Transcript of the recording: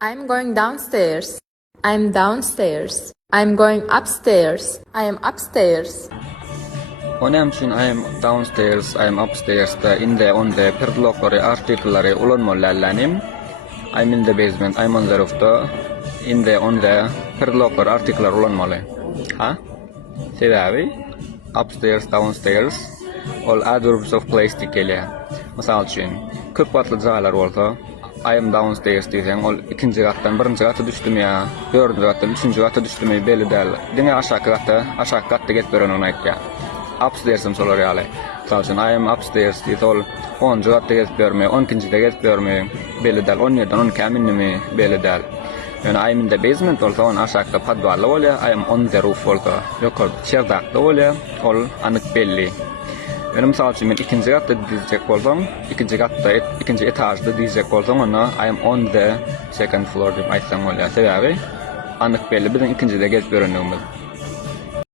I'm going downstairs. I'm downstairs. I'm going upstairs. I am upstairs. Onem üçin I am downstairs, I am upstairs da inde onde predloglary artiklary ulanmaly. I'm in the basement, I'm on the roof da inde onde predloglary artiklary ulanmaly. Ha? Sebebi upstairs, downstairs all adverbs of place tikeli. Mysal üçin köp batly jagalar bolsa I am downstairs diýsen ol ikinji gatdan birinji gata düşdüm ya, dördüncü gatdan üçüncü gata düşdüm belli däl. Diňe aşağı gatda getberenini aýtdy. Upstairs'im solar ýaly. Mysal üçin I am upstairs diýip ol 10-njy gatda getberme, 12-njide getberme belli däl. 17-den 12 aminimi belli däl. Yani I am in the basement bolsa on aşağı padwalla bolýar, I am on the roof bolsa ýokary çerdakda bolýar, ol anyk belli. Yani misal üçün men ikinci gatda diýjek bolsam, ikinci etajda diýjek bolsam, ona I am on the second floor diýip aýtsam bolýar. Sebebi anyk belli, biziň ikincide gelip görendigimiz.